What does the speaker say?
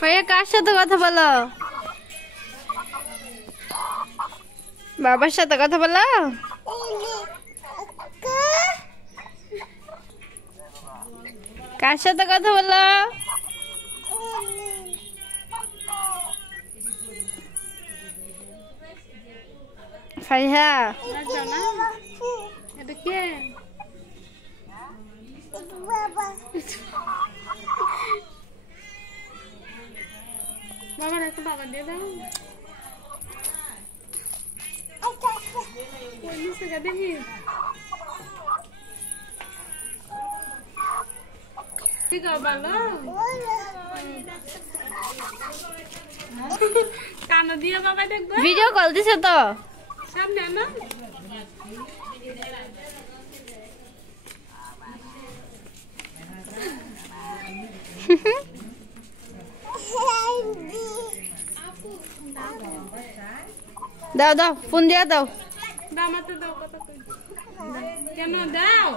ভাইয়া কার সাথে কথা বলো? বাবার সাথে কথা বলো? কার সাথে কথা বলো? ফাইহা এটা কে? বাবার একটা বাবা দিয়ে দাও। দেখি ঠিক আছে ভালো কানো দিয়ে বাবা দেখবো। ভিডিও কল দিছে তো সামনে না। দাও দাও ফোন দিয়া দাও। দাও কেন দাও।